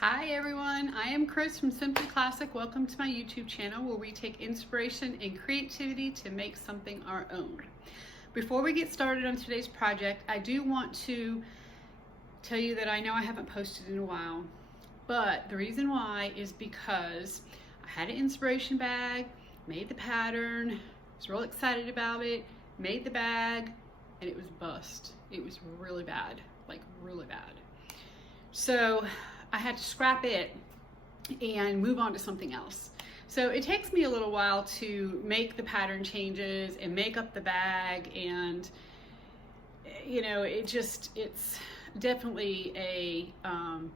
Hi everyone, I am Chris from Simply Classic. Welcome to my YouTube channel where we take inspiration and creativity to make something our own. Before we get started on today's project, I do want to tell you that I know I haven't posted in a while, but the reason why is because I had an inspiration bag, made the pattern, was real excited about it, made the bag, and it was bust. It was really bad, like really bad. So I had to scrap it and move on to something else. So it takes me a little while to make the pattern changes and make up the bag, and you know, it's definitely a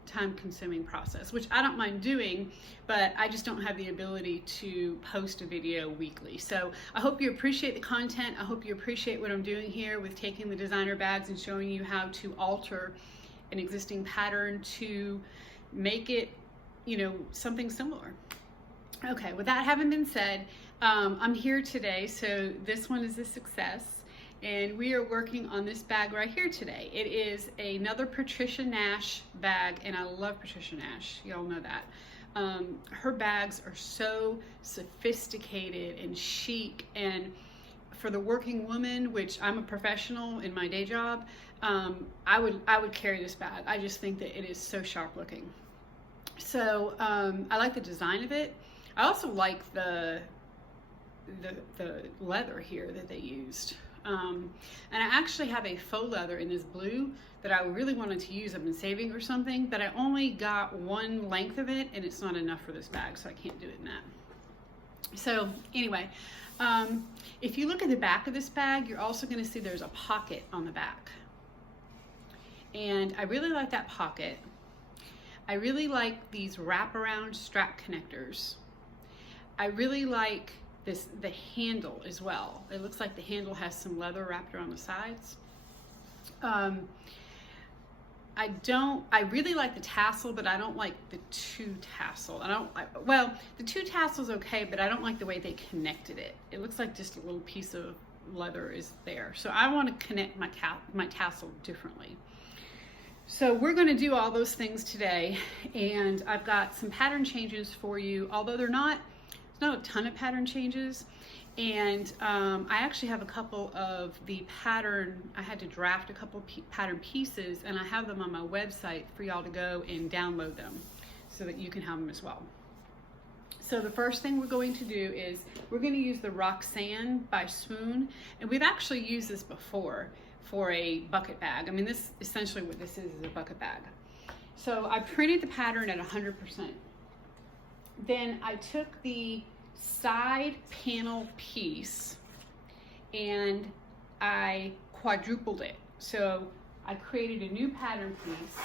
time-consuming process, which I don't mind doing, but I just don't have the ability to post a video weekly. So I hope you appreciate the content. I hope you appreciate what I'm doing here with taking the designer bags and showing you how to alter an existing pattern to make it, you know, something similar. Okay, with that having been said, I'm here today, so this one is a success, and we are working on this bag right here today. It is another Patricia Nash bag, and I love Patricia Nash, y'all know that. Her bags are so sophisticated and chic, and for the working woman, which I'm a professional in my day job, I would carry this bag. I just think that it is so sharp looking. So I like the design of it. I also like the leather here that they used. And I actually have a faux leather in this blue that I really wanted to use. I've been saving or something, but I only got one length of it, and it's not enough for this bag, so I can't do it in that. So anyway, if you look at the back of this bag, you're also going to see there's a pocket on the back. And I really like that pocket. I really like these wraparound strap connectors. I really like the handle as well. It looks like the handle has some leather wrapped around the sides. I really like the tassel, but I don't like the two tassel. Well, the two tassel's okay, but I don't like the way they connected it. It looks like just a little piece of leather is there. So I want to connect my tassel differently. So we're going to do all those things today, and I've got some pattern changes for you, although there's not a ton of pattern changes. And I actually have a couple of the pattern, I had to draft a couple of pattern pieces, and I have them on my website for y'all to go and download them so that you can have them as well. So the first thing we're going to do is we're going to use the Roxanne by Swoon, and we've actually used this before for a bucket bag. I mean, this essentially what this is a bucket bag. So I printed the pattern at 100%. Then I took the side panel piece and I quadrupled it. So I created a new pattern piece,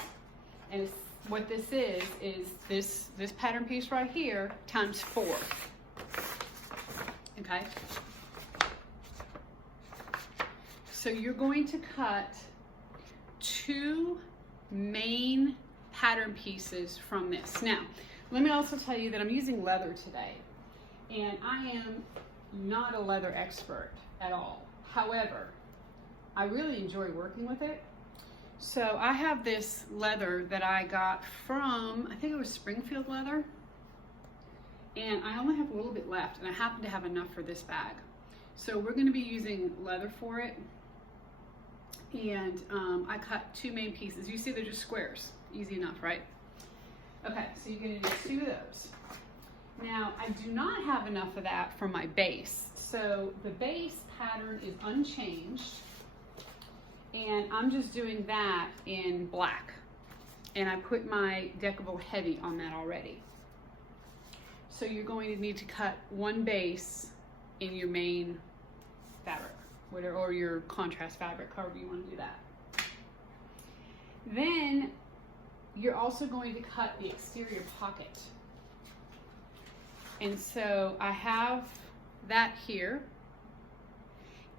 and what this is this pattern piece right here times 4. Okay. So you're going to cut 2 main pattern pieces from this. Now, let me also tell you that I'm using leather today, and I am not a leather expert at all. However, I really enjoy working with it. So I have this leather that I got from, I think it was Springfield leather, and I only have a little bit left, and I happen to have enough for this bag. So we're going to be using leather for it. And I cut 2 main pieces. You see they're just squares. Easy enough, right? Okay, so you're going to do 2 of those. Now, I do not have enough of that for my base. So the base pattern is unchanged, and I'm just doing that in black. And I put my deckable heavy on that already. So you're going to need to cut 1 base in your main fabric, whatever, or your contrast fabric, however you want to do that. Then you're also going to cut the exterior pocket. And so I have that here.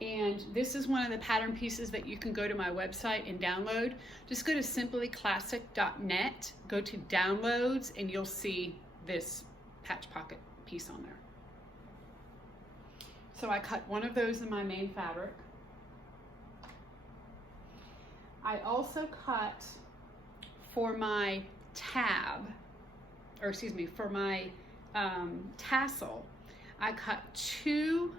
And this is one of the pattern pieces that you can go to my website and download. Just go to simplyclassic.net, go to downloads, and you'll see this patch pocket piece on there. So I cut 1 of those in my main fabric. I also cut for my tab or excuse me, for my tassel, I cut 2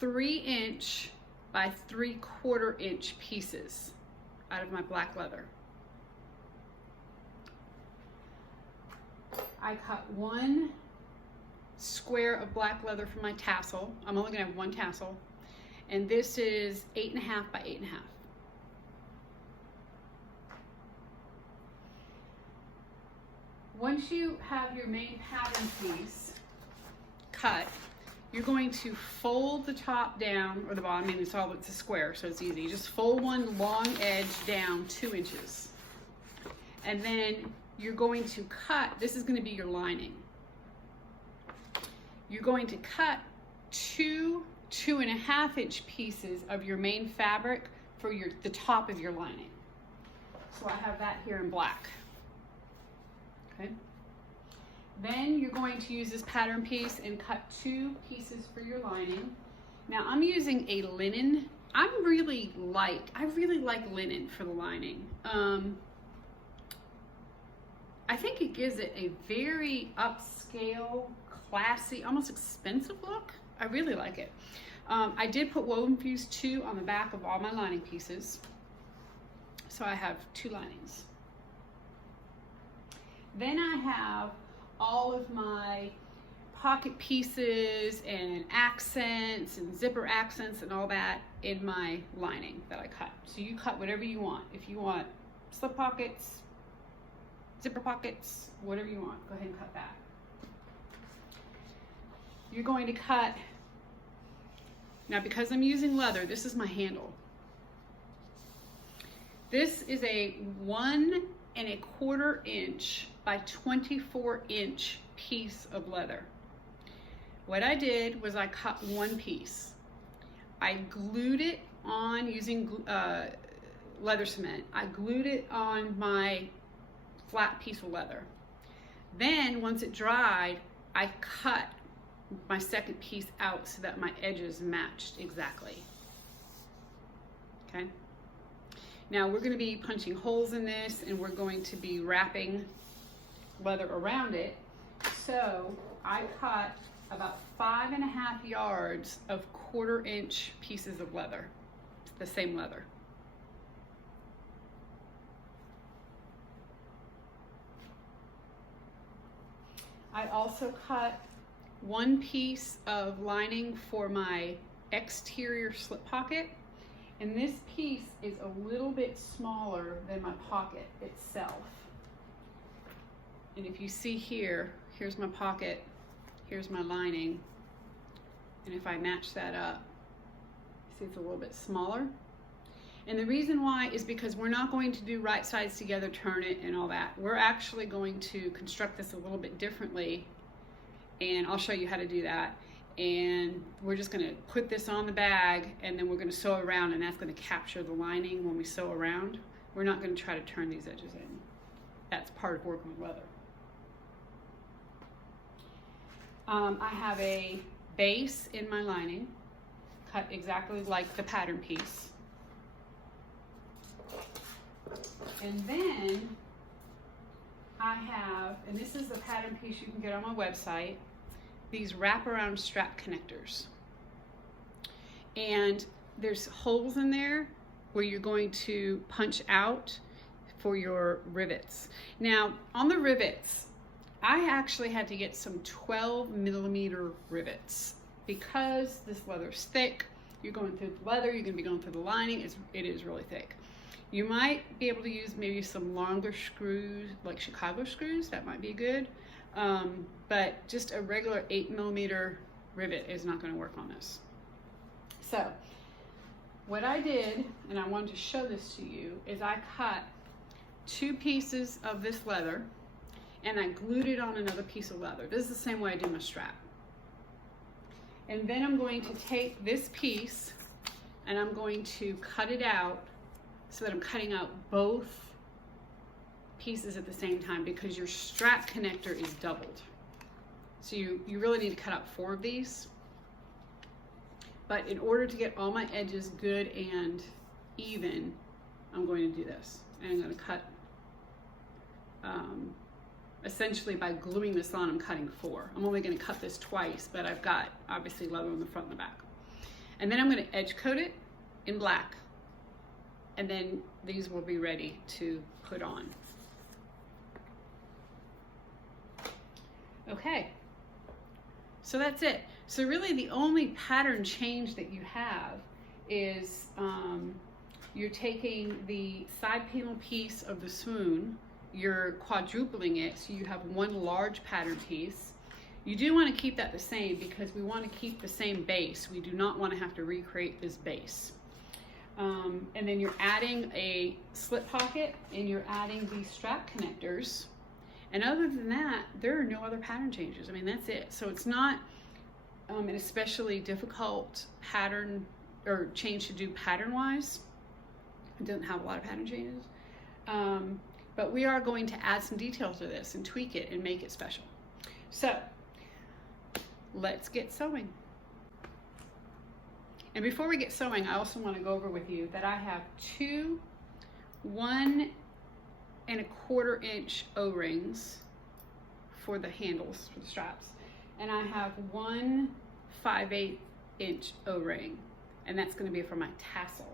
3-inch by 3/4 inch pieces out of my black leather. I cut 1 square of black leather for my tassel. I'm only gonna have 1 tassel. And this is 8.5 by 8.5. Once you have your main pattern piece cut, you're going to fold the top down, or the bottom. I mean, it's a square, so it's easy. You just fold one long edge down 2 inches. And then you're going to cut, this is going to be your lining. You're going to cut 2 2.5 inch pieces of your main fabric for the top of your lining. So I have that here in black. Okay. Then you're going to use this pattern piece and cut 2 pieces for your lining. Now I'm using a linen. I really like linen for the lining. I think it gives it a very upscale, classy, almost expensive look. I really like it. I did put Woven Fuse 2 on the back of all my lining pieces. So I have 2 linings. Then I have all of my pocket pieces and accents and zipper accents and all that in my lining that I cut. So you cut whatever you want. If you want slip pockets, zipper pockets, whatever you want, go ahead and cut that. You're going to cut, now because I'm using leather, this is my handle. This is a 1 1/4 inch by 24 inch piece of leather. What I did was I cut 1 piece. I glued it on using leather cement. I glued it on my flat piece of leather. Then once it dried, I cut my second piece out so that my edges matched exactly. Okay. Now we're going to be punching holes in this and we're going to be wrapping leather around it. So I cut about 5.5 yards of 1/4 inch pieces of leather, the same leather. I also cut 1 piece of lining for my exterior slip pocket. And this piece is a little bit smaller than my pocket itself. And if you see here, here's my pocket, here's my lining. And if I match that up, see it's a little bit smaller. And the reason why is because we're not going to do right sides together, turn it and all that. We're actually going to construct this a little bit differently. And I'll show you how to do that. And we're just going to put this on the bag and then we're going to sew around, and that's going to capture the lining when we sew around. We're not going to try to turn these edges in. That's part of working with leather. I have a base in my lining, cut exactly like the pattern piece. And then I have, and this is the pattern piece you can get on my website, these wraparound strap connectors. And there's holes in there where you're going to punch out for your rivets. Now, on the rivets, I actually had to get some 12mm rivets because this leather's thick. You're going through the leather, you're going to be going through the lining. It is really thick. You might be able to use maybe some longer screws, like Chicago screws. That might be good. But just a regular 8mm rivet is not going to work on this. So what I did, and I wanted to show this to you, is I cut 2 pieces of this leather and I glued it on another piece of leather. This is the same way I do my strap. And then I'm going to take this piece and I'm going to cut it out so that I'm cutting out both pieces at the same time, because your strap connector is doubled. So you really need to cut out 4 of these. But in order to get all my edges good and even, I'm going to do this. And I'm going to cut essentially by gluing this on, I'm cutting 4. I'm only going to cut this twice, but I've got obviously leather on the front and the back. And then I'm going to edge coat it in black, and then these will be ready to put on. Okay, so that's it. So really the only pattern change that you have is you're taking the side panel piece of the Swoon, you're quadrupling it, so you have one large pattern piece. You do want to keep that the same because we want to keep the same base. We do not want to have to recreate this base. And then you're adding a slip pocket and you're adding these strap connectors. And other than that, there are no other pattern changes. I mean, that's it. So it's not an especially difficult pattern or change to do pattern-wise. It doesn't have a lot of pattern changes. But we are going to add some detail to this and tweak it and make it special. So let's get sewing. And before we get sewing, I also want to go over with you that I have 2 1 1/4 inch O-rings for the handles, for the straps. And I have 1 5/8 inch O-ring, and that's going to be for my tassel.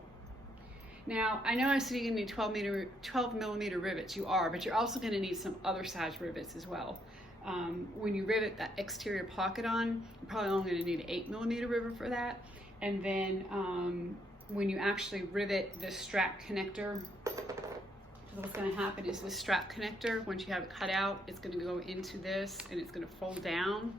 Now, I know I said you're going to need 12 millimeter rivets. You are, but you're also going to need some other size rivets as well. When you rivet that exterior pocket on, you're probably only going to need an 8 millimeter rivet for that. And then when you actually rivet the strap connector, what's going to happen is this strap connector, once you have it cut out, it's going to go into this and it's going to fold down.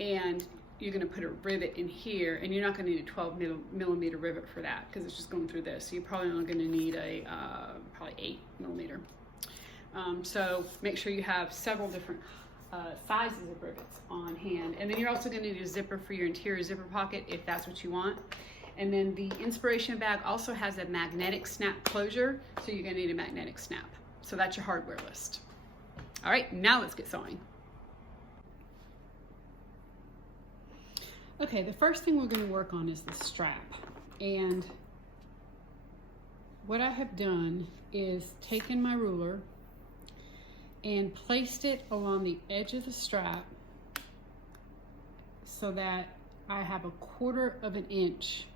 And you're going to put a rivet in here, and you're not going to need a 12 millimeter rivet for that because it's just going through this. So you're probably only going to need a probably 8 millimeter. So make sure you have several different sizes of rivets on hand. And then you're also going to need a zipper for your interior zipper pocket if that's what you want. And then the inspiration bag also has a magnetic snap closure, so you're going to need a magnetic snap. So that's your hardware list. All right, now let's get sewing. Okay, the first thing we're going to work on is the strap. And what I have done is taken my ruler and placed it along the edge of the strap so that I have 1/4 inch.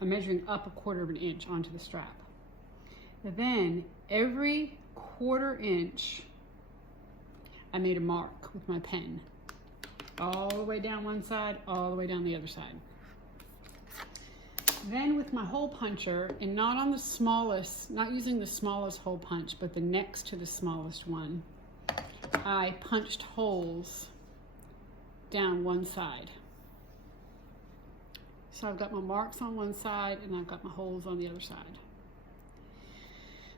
I'm measuring up 1/4 inch onto the strap. And then every 1/4 inch, I made a mark with my pen. All the way down one side, all the way down the other side. Then with my hole puncher, and not on the smallest, not using the smallest hole punch, but the next to the smallest one, I punched holes down one side. So I've got my marks on one side and I've got my holes on the other side.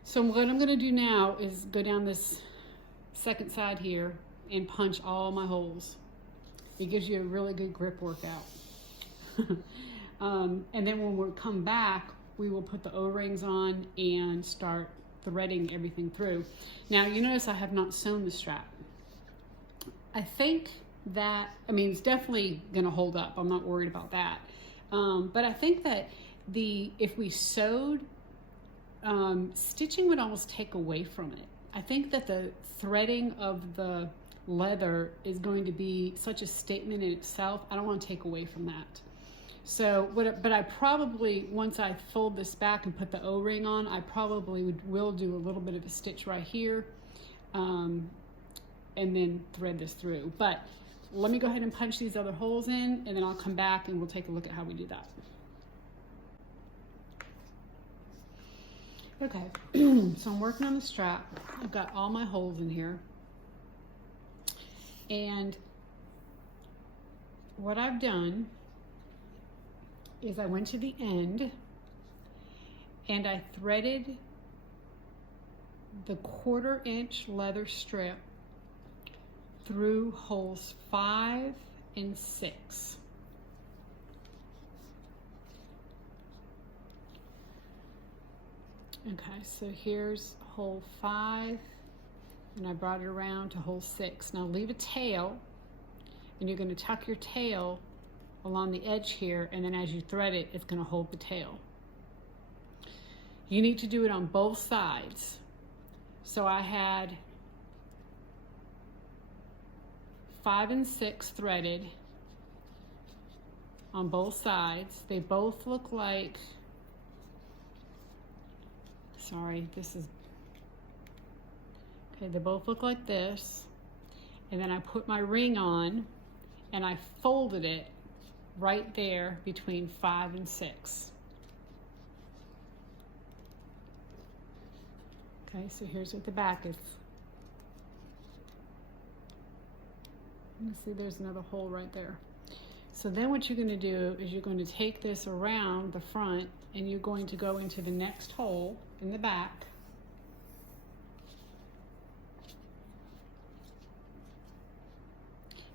So what I'm going to do now is go down this second side here and punch all my holes. It gives you a really good grip workout. And then when we come back, we will put the O-rings on and start threading everything through. Now you notice I have not sewn the strap. I think that, I mean, it's definitely going to hold up. I'm not worried about that. But I think that if we sewed, stitching would almost take away from it. I think that the threading of the leather is going to be such a statement in itself. I don't want to take away from that. So, but I probably, once I fold this back and put the O-ring on, I probably will do a little bit of a stitch right here, and then thread this through. But let me go ahead and punch these other holes in, and then I'll come back and we'll take a look at how we do that. Okay, so I'm working on the strap. I've got all my holes in here. And what I've done is I went to the end and I threaded the 1/4 inch leather strip through holes 5 and 6. Okay, so here's hole 5, and I brought it around to hole 6. Now leave a tail, and you're going to tuck your tail along the edge here, and then as you thread it, it's going to hold the tail. You need to do it on both sides. So I had 5 and 6 threaded on both sides. They both look like, sorry, this is, okay, they both look like this. And then I put my ring on and I folded it right there between 5 and 6. Okay, so here's what the back is. You can see there's another hole right there. So then what you're going to do is you're going to take this around the front and you're going to go into the next hole in the back.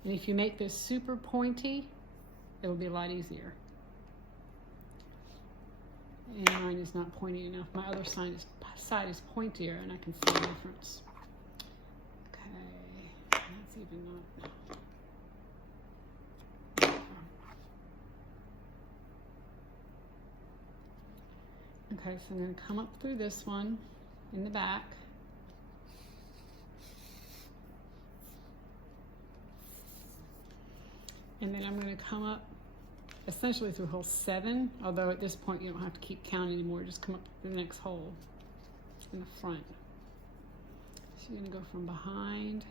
And if you make this super pointy, it'll be a lot easier. And mine is not pointy enough. My other side is pointier and I can see the difference. Okay, that's even not. Okay, so I'm going to come up through this one in the back. And then I'm going to come up essentially through hole 7, although at this point you don't have to keep counting anymore, just come up to the next hole in the front. So you're going to go from behind.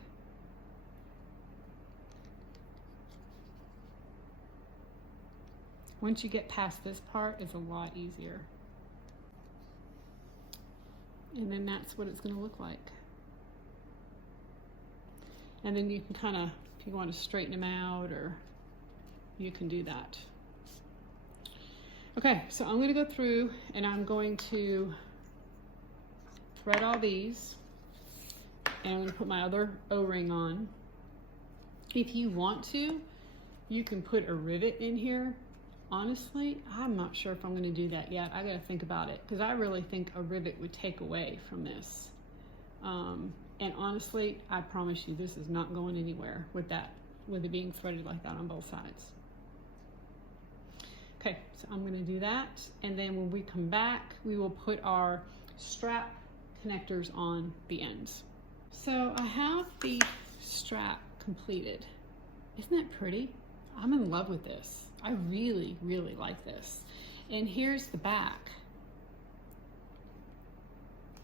Once you get past this part, it's a lot easier. And then that's what it's going to look like. And then you can kind of, if you want to straighten them out, or you can do that. Okay, so I'm going to go through and I'm going to thread all these, and I'm going to put my other O-ring on. If you want to, you can put a rivet in here. Honestly, I'm not sure if I'm going to do that yet. I got to think about it, because I really think a rivet would take away from this. And honestly, I promise you, this is not going anywhere with it being threaded like that on both sides. Okay, so I'm going to do that, and then when we come back, we will put our strap connectors on the ends. So I have the strap completed. Isn't that pretty? I'm in love with this. I really, really like this. And here's the back.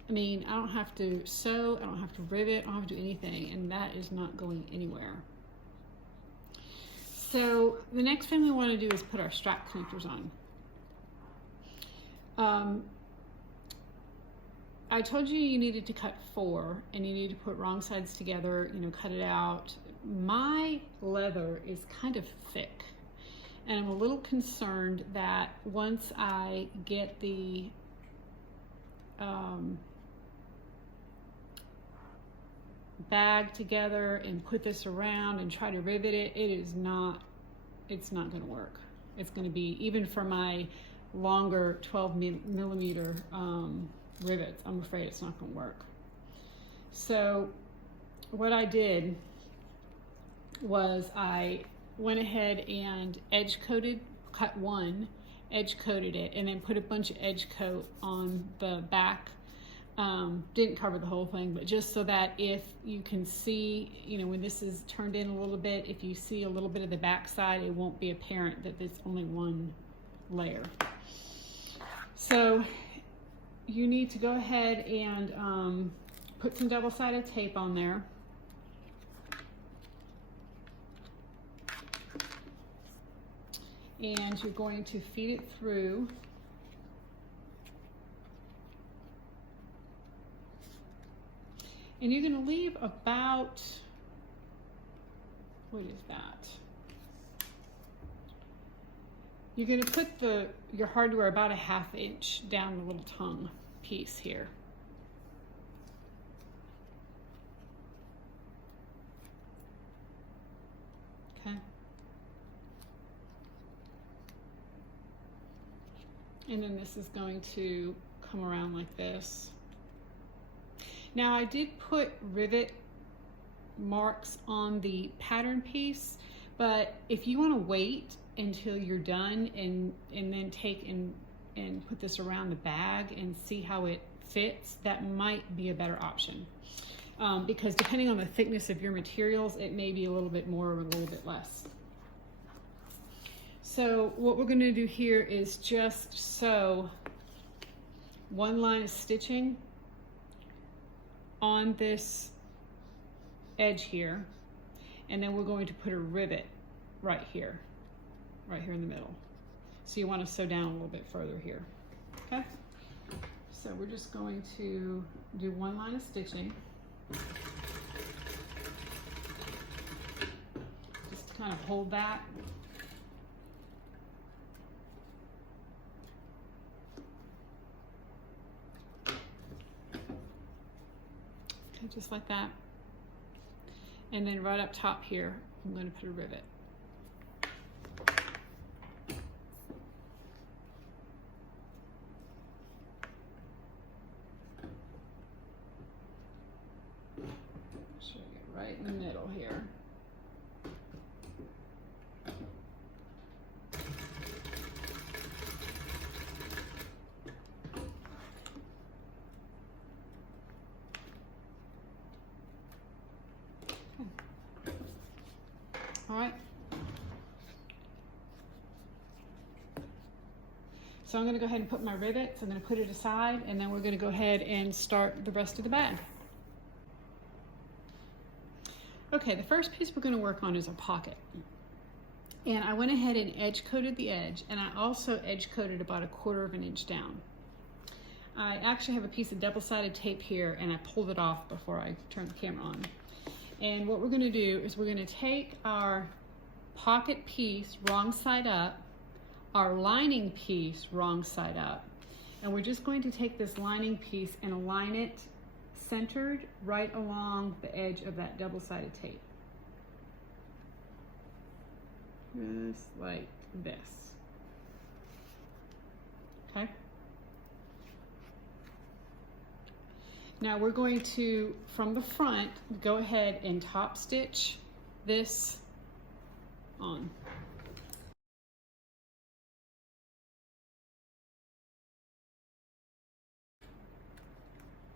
I mean, I don't have to sew, I don't have to rivet, I don't have to do anything, and that is not going anywhere. So the next thing we want to do is put our strap connectors on. I told you you needed to cut 4, and you need to put wrong sides together, you know, cut it out. My leather is kind of thick, and I'm a little concerned that once I get the bag together and put this around and try to rivet it, it's not going to work. It's going to be, even for my longer 12 millimeter rivets, I'm afraid it's not going to work. So what I did was I went ahead and cut one, edge coated it, and then put a bunch of edge coat on the back. Didn't cover the whole thing, but just so that if you can see, you know, when this is turned in a little bit, if you see a little bit of the back side, it won't be apparent that there's only one layer. So you need to go ahead and put some double-sided tape on there. And you're going to feed it through. And you're going to leave about, what is that? You're going to put your hardware about a 1/2 inch down the little tongue piece here. Okay. And then this is going to come around like this. Now I did put rivet marks on the pattern piece, but if you want to wait until you're done and then take and and put this around the bag and see how it fits, that might be a better option. Because depending on the thickness of your materials, it may be a little bit more or a little bit less. So what we're going to do here is just sew one line of stitching on this edge here, and then we're going to put a rivet right here in the middle. So you want to sew down a little bit further here. Okay, so we're just going to do one line of stitching, just to kind of hold that. Okay, just like that. And then right up top here, I'm going to put a rivet. Should get right in the middle here. All right. So I'm going to go ahead and put my rivets. I'm going to put it aside, and then we're going to go ahead and start the rest of the bag. Okay, the first piece we're going to work on is a pocket. And I went ahead and edge coated the edge, and I also edge coated about 1/4 of an inch down. I actually have a piece of double-sided tape here, and I pulled it off before I turned the camera on. And what we're going to do is we're going to take our pocket piece wrong side up, our lining piece wrong side up, and we're just going to take this lining piece and align it centered right along the edge of that double-sided tape. Just like this. Okay? Now we're going to, from the front, go ahead and top stitch this on.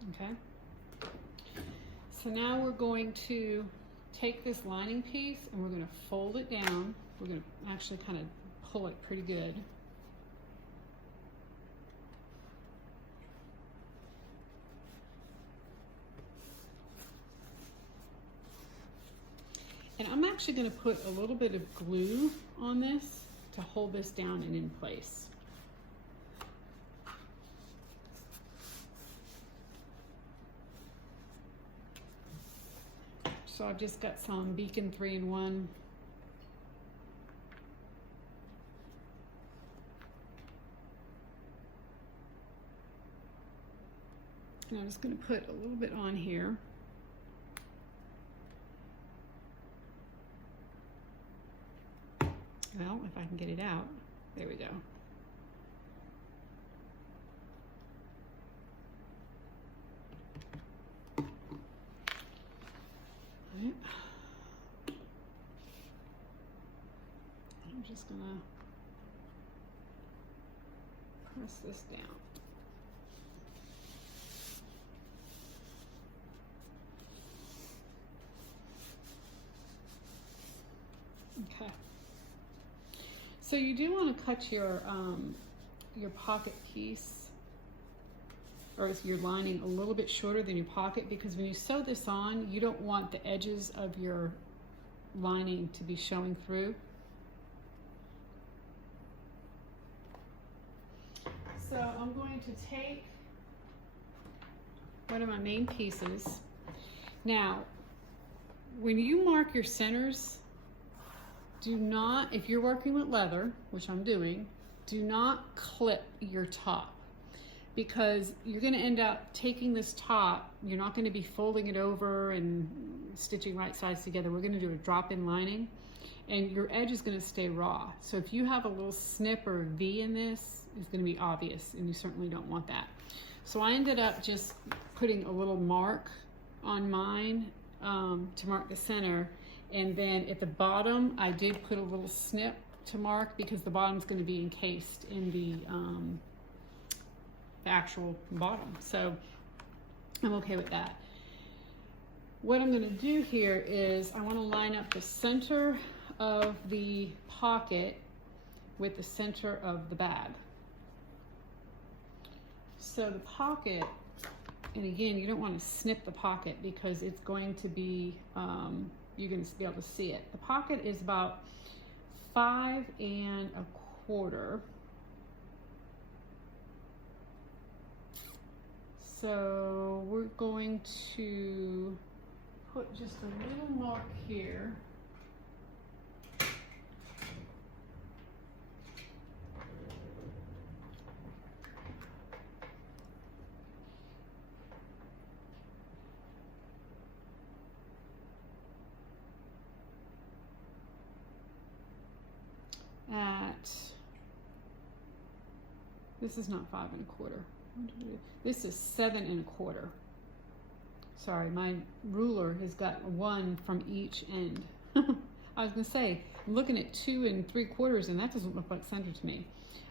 Okay. So now we're going to take this lining piece and we're going to fold it down. We're going to actually kind of pull it pretty good. And I'm actually going to put a little bit of glue on this to hold this down and in place. So I've just got some Beacon 3-in-1. And I'm just going to put a little bit on here. Well, if I can get it out. There we go. Right. I'm just gonna press this down. Okay. So you do want to cut your pocket piece, or your lining, a little bit shorter than your pocket, because when you sew this on, you don't want the edges of your lining to be showing through. So I'm going to take one of my main pieces. Now, when you mark your centers, do not, if you're working with leather, which I'm doing, do not clip your top, because you're going to end up taking this top, you're not going to be folding it over and stitching right sides together. We're going to do a drop-in lining, and your edge is going to stay raw. So if you have a little snip or V in this, it's going to be obvious, and you certainly don't want that. So I ended up just putting a little mark on mine to mark the center. And then at the bottom, I did put a little snip to mark, because the bottom's going to be encased in the actual bottom. So I'm okay with that. What I'm going to do here is I want to line up the center of the pocket with the center of the bag. So the pocket, and again, you don't want to snip the pocket because it's going to be, you're going to be able to see it. The pocket is about 5 1/4. So we're going to put just a little mark here. This is not 5 1/4. This is 7 1/4. Sorry, my ruler has got 1 from each end. I was gonna say, I'm looking at 2 3/4 and that doesn't look like center to me.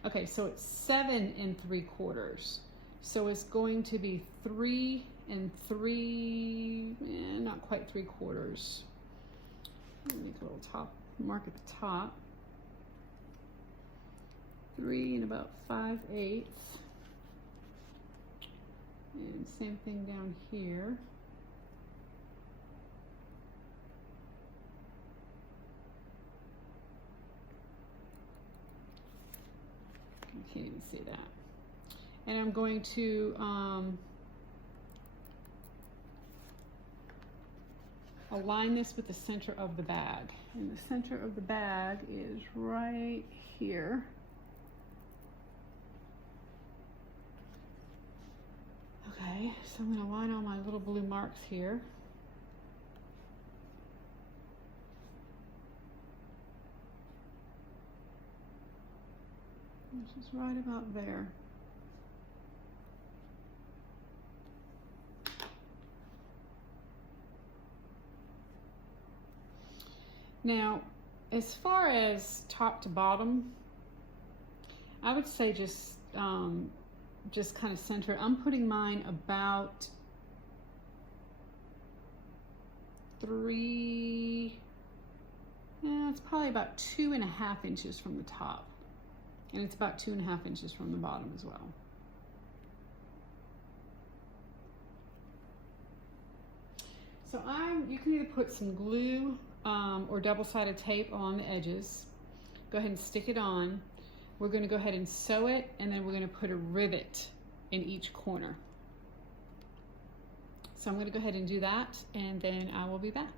Okay, so it's 7 3/4. So it's going to be 3 3, not quite 3/4. Make a little top mark at the top. 3 and about 5/8. And same thing down here. You can't even see that. And I'm going to align this with the center of the bag. And the center of the bag is right here. Okay, so I'm going to line all my little blue marks here. This is right about there. Now, as far as top to bottom, I would say just kind of center. I'm putting mine about 3, it's probably about 2.5 inches from the top. And it's about 2.5 inches from the bottom as well. So you can either put some glue or double-sided tape along the edges. Go ahead and stick it on. We're going to go ahead and sew it, and then we're going to put a rivet in each corner. So I'm going to go ahead and do that, and then I will be back.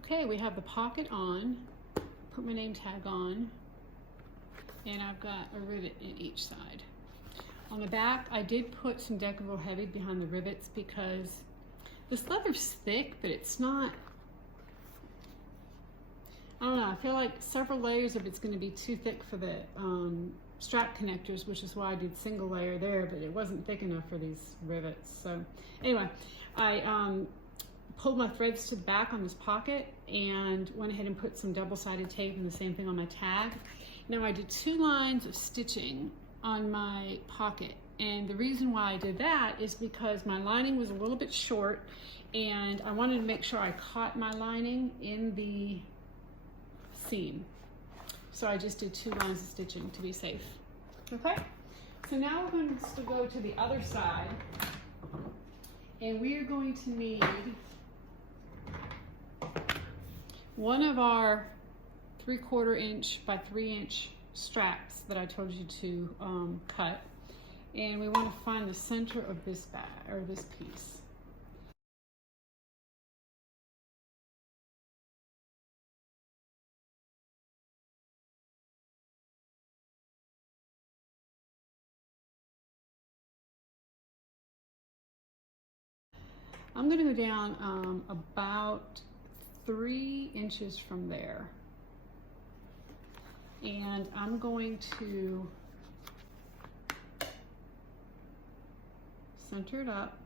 Okay, we have the pocket on, put my name tag on, and I've got a rivet in each side. On the back, I did put some decorative heavy behind the rivets because this leather's thick, but it's not, I don't know, I feel like several layers of it's going to be too thick for the strap connectors, which is why I did single layer there, but it wasn't thick enough for these rivets. So anyway, I pulled my threads to the back on this pocket and went ahead and put some double-sided tape and the same thing on my tag. Now I did 2 lines of stitching on my pocket, and the reason why I did that is because my lining was a little bit short and I wanted to make sure I caught my lining in the seam. So I just did 2 lines of stitching to be safe. Okay, so now we're going to go to the other side, and we are going to need one of our 3/4 inch by 3 inch straps that I told you to cut, and we want to find the center of this bag or this piece. I'm going to go down about 3 inches from there, and I'm going to center it up,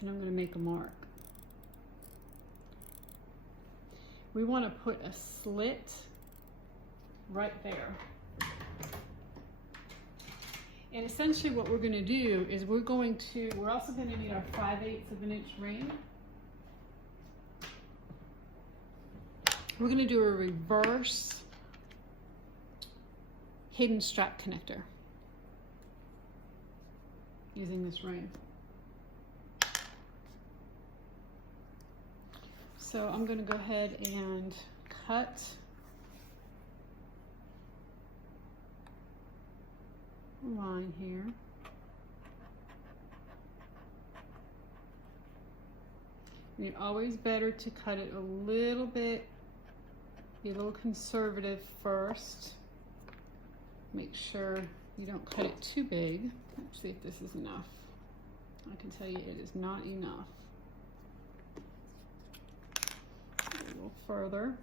and I'm going to make a mark. we want to put a slit right there. And essentially what we're going to do is we're also going to need our 5/8 of an inch ring. We're going to do a reverse hidden strap connector using this ring. So I'm going to go ahead and cut a line here. And it's always better to cut it a little bit, be a little conservative first. Make sure you don't cut it too big. Let's see if this is enough. I can tell you it is not enough. A little further.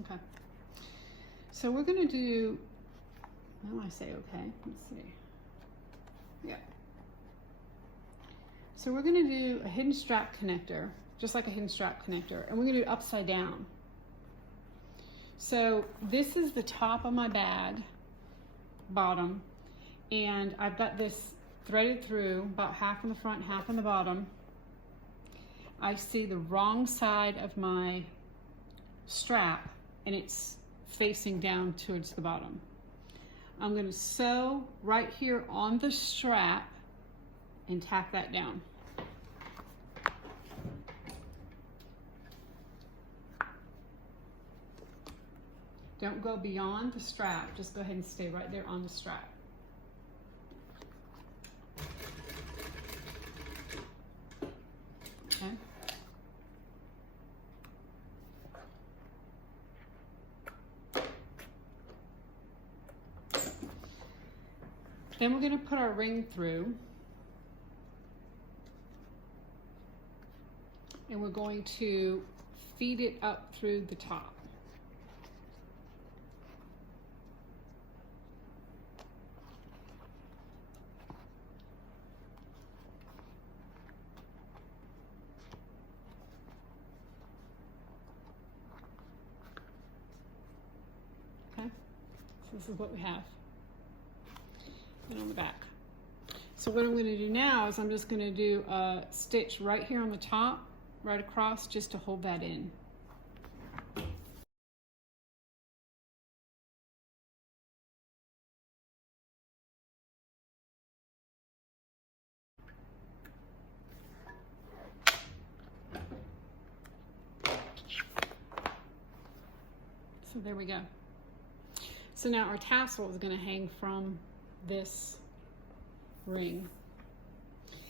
Okay. So we're going to do, well, I say okay, let's see. Yeah. So we're going to do a hidden strap connector, just like a hidden strap connector, and we're going to do it upside down. So this is the top of my bag, bottom, and I've got this threaded through, about half in the front, half in the bottom. I see the wrong side of my strap, and it's facing down towards the bottom. I'm going to sew right here on the strap and tack that down. Don't go beyond the strap, just go ahead and stay right there on the strap. Okay. Then we're going to put our ring through, and we're going to feed it up through the top. Okay, so this is what we have. And on the back. So what I'm going to do now is I'm just going to do a stitch right here on the top, right across, just to hold that in. So there we go. So now our tassel is going to hang from this ring,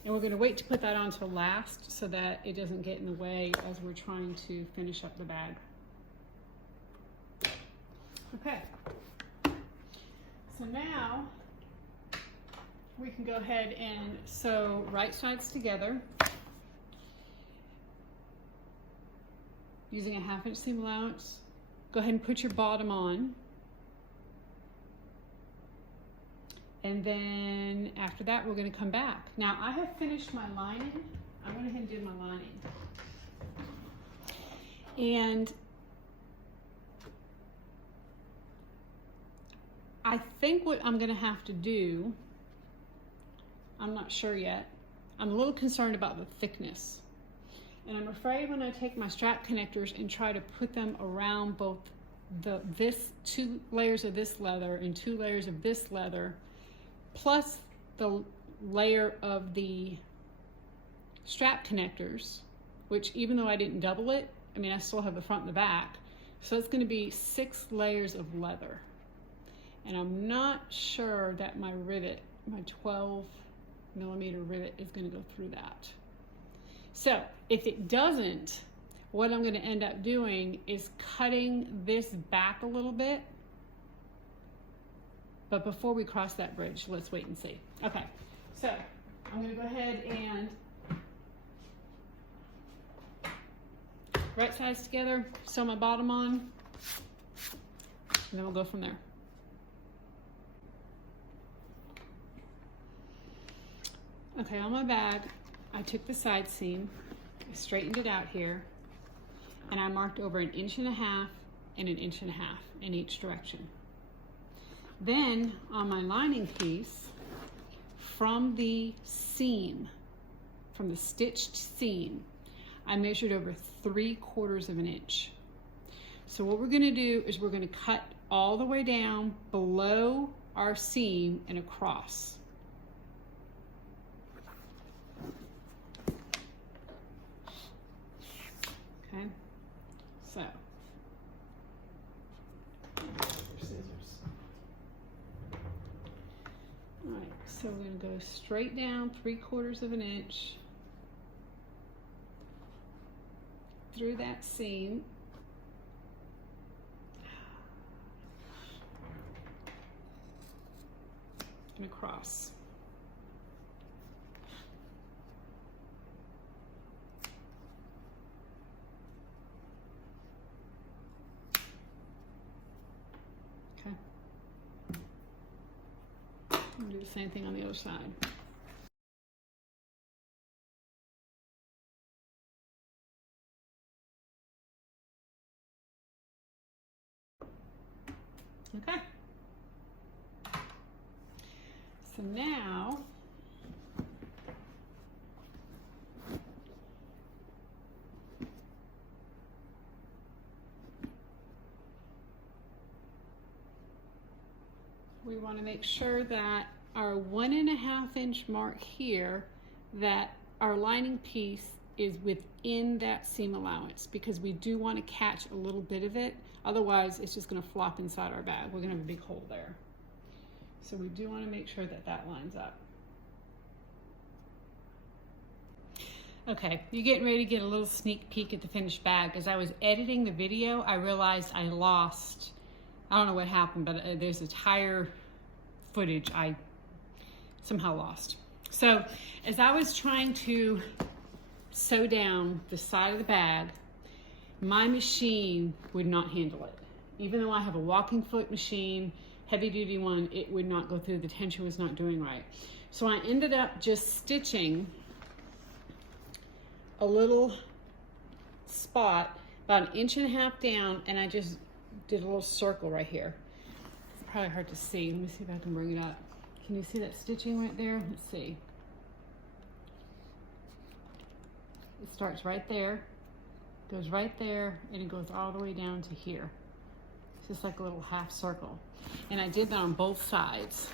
and we're going to wait to put that on till last so that it doesn't get in the way as we're trying to finish up the bag. Okay, so now we can go ahead and sew right sides together using a 1/2 inch seam allowance. Go ahead and put your bottom on. And then after that, we're going to come back. Now, I have finished my lining. I went ahead and did my lining. And I think what I'm going to have to do, I'm not sure yet. I'm a little concerned about the thickness. And I'm afraid when I take my strap connectors and try to put them around both this 2 layers of this leather and 2 layers of this leather, plus the layer of the strap connectors, which even though I didn't double it, I mean, I still have the front and the back. So it's going to be 6 layers of leather. And I'm not sure that my rivet, my 12mm rivet, is going to go through that. So if it doesn't, what I'm going to end up doing is cutting this back a little bit. But before we cross that bridge, let's wait and see. Okay, so I'm going to go ahead and right sides together, sew my bottom on, And then we'll go from there. Okay, on my bag, I took the side seam, I straightened it out here, and I marked over 1.5 inches and 1.5 inches in each direction. Then on my lining piece, from the seam, from the stitched seam, I measured over 3/4 of an inch. So what we're gonna do is we're gonna cut all the way down below our seam and across. Okay, so scissors. All right, so we're going to go straight down 3/4 of an inch through that seam. And across. We'll do the same thing on the other side. Okay. So now we want to make sure that our 1.5 inch mark here, that our lining piece is within that seam allowance, because we do want to catch a little bit of it. Otherwise, it's just going to flop inside our bag. We're going to have a big hole there. So we do want to make sure that that lines up. Okay, you're getting ready to get a little sneak peek at the finished bag. As I was editing the video, I realized I lost, I don't know what happened, but there's entire footage I somehow lost. So as I was trying to sew down the side of the bag, my machine would not handle it. Even though I have a walking foot machine, heavy duty one, it would not go through. The tension was not doing right. So I ended up just stitching a little spot about 1.5 inches down, and I just did a little circle right here. It's probably hard to see. Let me see if I can bring it up. Can you see that stitching right there? Let's see. It starts right there, goes right there, and it goes all the way down to here. It's just like a little half circle. And I did that on both sides.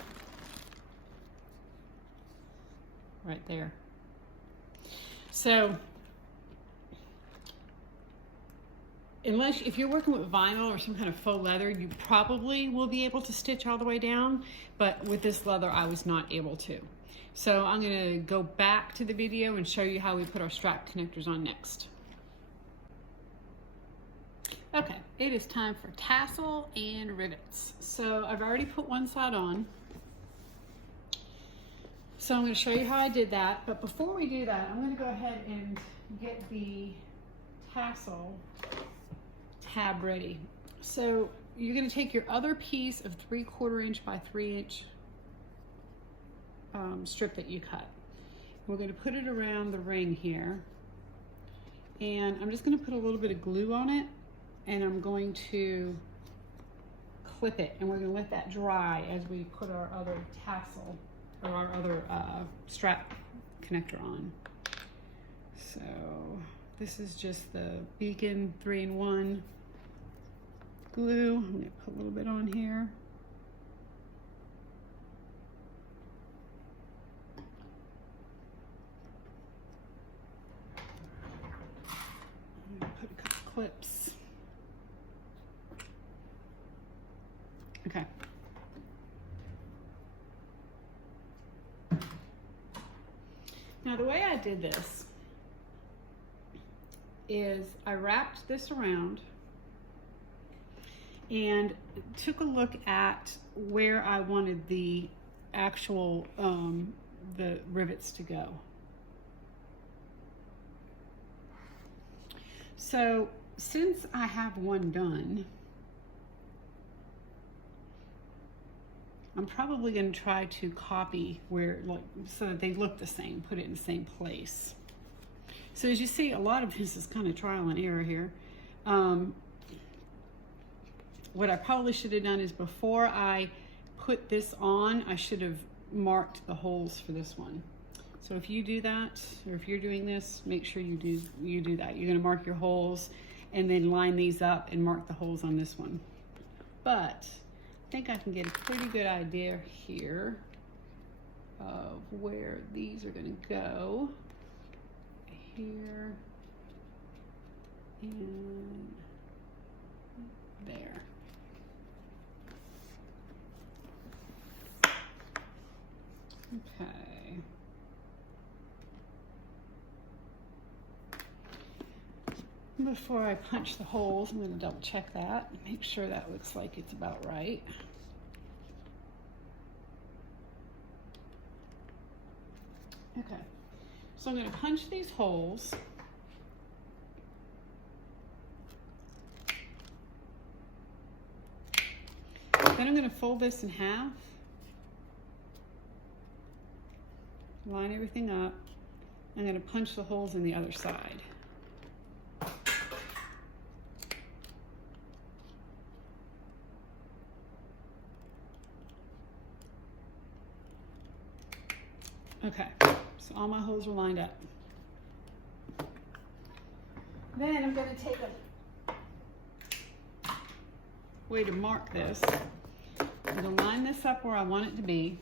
Right there. So, if you're working with vinyl or some kind of faux leather, you probably will be able to stitch all the way down, but with this leather, I was not able to. So I'm gonna go back to the video and show you how we put our strap connectors on next. Okay, it is time for tassel and rivets. So I've already put one side on. So I'm gonna show you how I did that, but before we do that, I'm gonna go ahead and get the tassel tab ready. So you're going to take your other piece of 3/4 inch by 3 inch strip that you cut. We're going to put it around the ring here, and I'm just going to put a little bit of glue on it, and I'm going to clip it, and we're going to let that dry as we put our other tassel or our other strap connector on. So this is just the Beacon 3-in-1 glue. I'm going to put a little bit on here. I'm going to put a couple clips. Okay. Now the way I did this is I wrapped this around and took a look at where I wanted the actual the rivets to go. So since I have one done, I'm probably going to try to copy where, like, so that they look the same, put it in the same place. So as you see, a lot of this is kind of trial and error here. What I probably should have done is before I put this on, I should have marked the holes for this one. So if you do that, or if you're doing this, make sure you do that. You're going to mark your holes and then line these up and mark the holes on this one. But I think I can get a pretty good idea here of where these are going to go. Here and there. Okay. Before I punch the holes, I'm going to double check that, make sure that looks like it's about right. Okay, so I'm going to punch these holes. Then I'm going to fold this in half, line everything up. I'm going to punch the holes in the other side. Okay, so all my holes are lined up. Then I'm going to take a way to mark this. I'm going to line this up where I want it to be.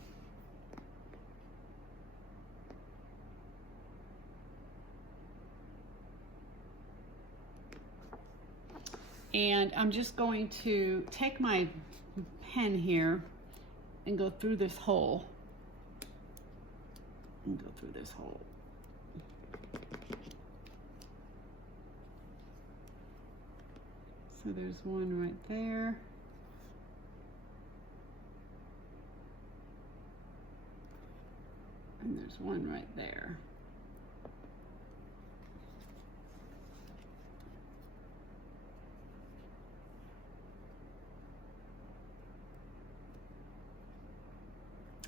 And I'm just going to take my pen here and go through this hole. And go through this hole. So there's one right there. And there's one right there.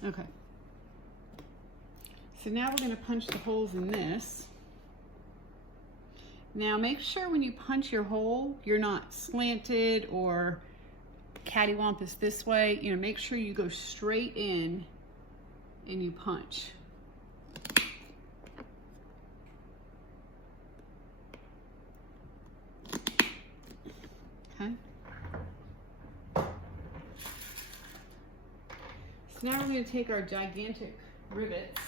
Okay. So now we're going to punch the holes in this. Now make sure when you punch your hole, you're not slanted or cattywampus this way. You know, make sure you go straight in and you punch. Okay. So now we're going to take our gigantic rivets.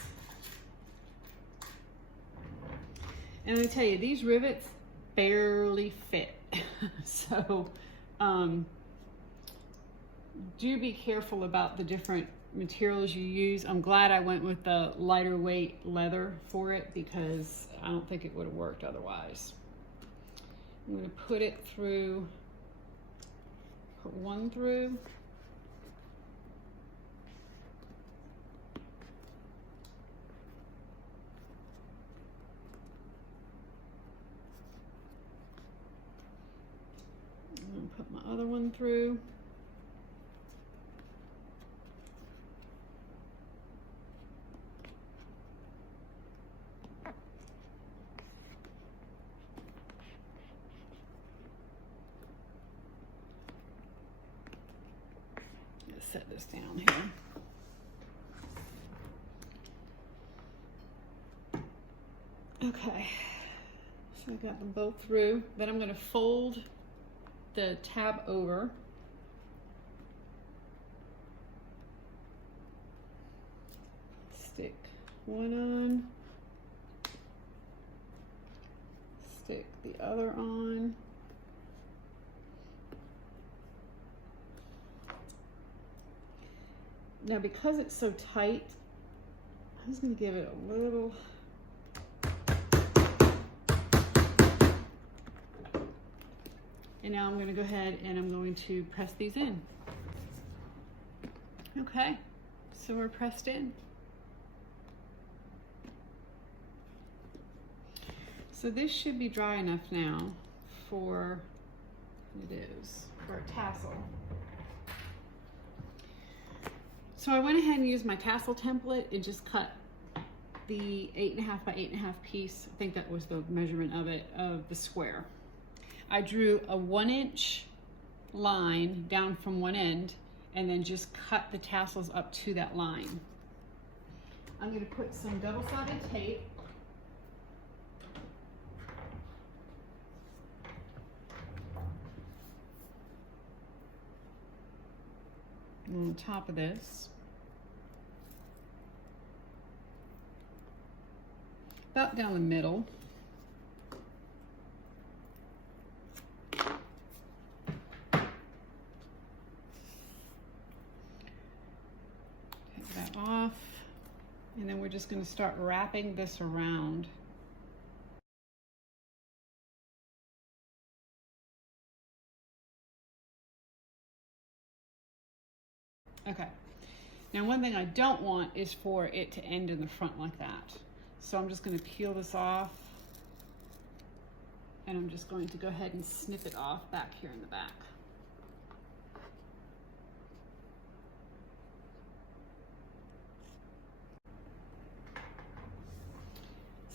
And let me tell you, these rivets barely fit. So do be careful about the different materials you use. I'm glad I went with the lighter weight leather for it because I don't think it would have worked otherwise. I'm going to put it through, put one through. Put my other one through. Let's set this down here. Okay, so I got them both through. Then I'm going to fold the tab over. Stick one on, stick the other on. Now because it's so tight, I'm just going to give it a little. And now I'm going to go ahead and I'm going to press these in. Okay, so we're pressed in. So this should be dry enough now for, it is, for a tassel. So I went ahead and used my tassel template and just cut the 8.5 by 8.5 piece. I think that was the measurement of it, of the square. I drew a 1-inch line down from one end and then just cut the tassels up to that line. I'm going to put some double-sided tape on top of this, about down the middle. Take that off, and then we're just going to start wrapping this around. Okay, now one thing I don't want is for it to end in the front like that. So I'm just going to peel this off, and I'm just going to go ahead and snip it off back here in the back.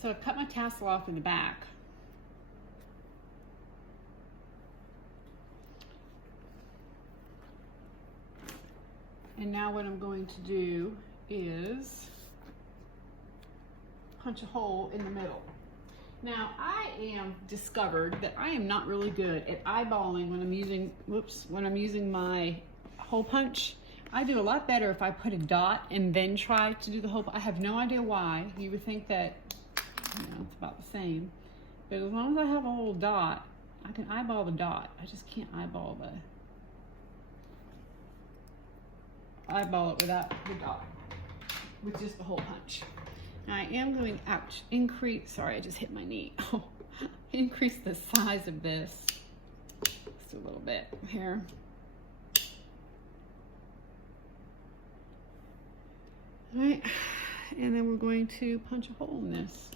So I've cut my tassel off in the back. And now what I'm going to do is punch a hole in the middle. Now I am discovered that I am not really good at eyeballing when I'm using, when I'm using my hole punch. I do a lot better if I put a dot and then try to do the hole. I have no idea why. You would think that, you know, it's about the same. But as long as I have a little dot, I can eyeball the dot. I just can't eyeball it without the dot, with just the hole punch. Now I am going increase, sorry, I just hit my knee. Increase the size of this just a little bit here. All right, and then we're going to punch a hole in this.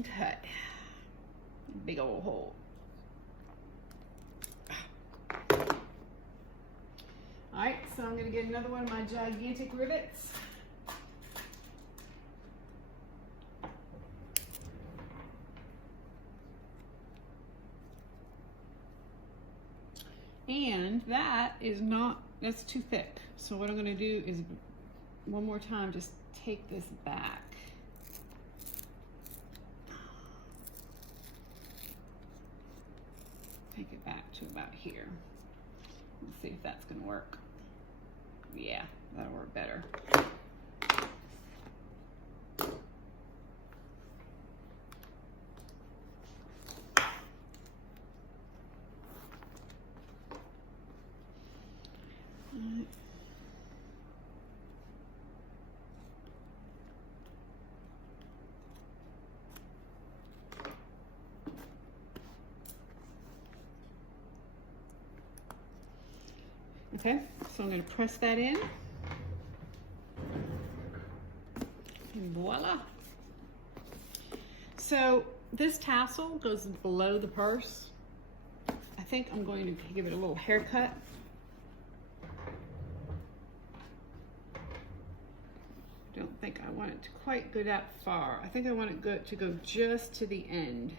Okay, big old hole. All right, so I'm going to get another one of my gigantic rivets. And that is not, that's too thick. So what I'm going to do is one more time, just take this back. Take it back to about here. Let's see if that's going to work. Yeah, that'll work better. Okay, so I'm going to press that in, and voila. So this tassel goes below the purse. I think I'm going to give it a little haircut. Don't think I want it to quite go that far. I think I want it to go just to the end.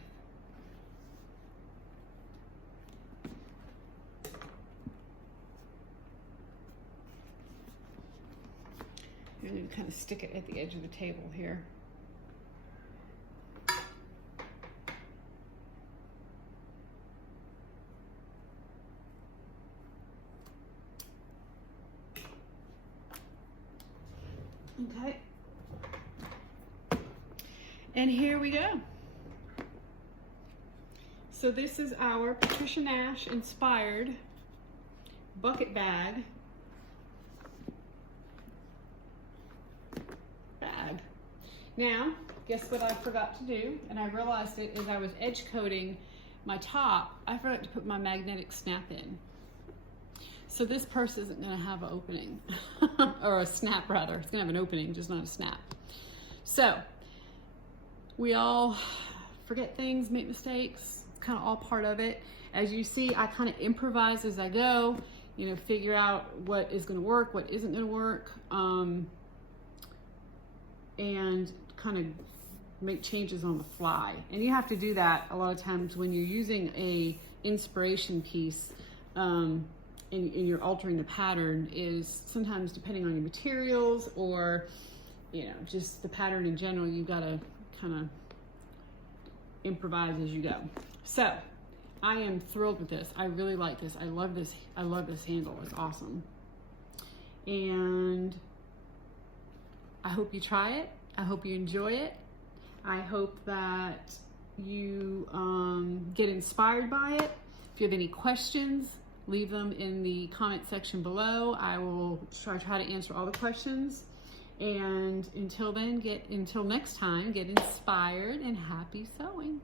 I'm going to kind of stick it at the edge of the table here. Okay. And here we go. So this is our Patricia Nash inspired bucket bag. Now, guess what I forgot to do, and I realized it as I was edge coating my top, I forgot to put my magnetic snap in. So this purse isn't going to have an opening, or a snap rather. It's going to have an opening, just not a snap. So we all forget things, make mistakes. It's kind of all part of it. As you see, I kind of improvise as I go, you know, figure out what is going to work, what isn't going to work, and kind of make changes on the fly. And you have to do that a lot of times when you're using a inspiration piece, and you're altering the pattern, is sometimes depending on your materials or, you know, just the pattern in general, you've got to kind of improvise as you go. So I am thrilled with this. I really like this. I love this. I love this handle. It's awesome. And I hope you try it. I hope you enjoy it. I hope that you get inspired by it. If you have any questions, leave them in the comment section below. I will try to answer all the questions. And until then, until next time, get inspired and happy sewing.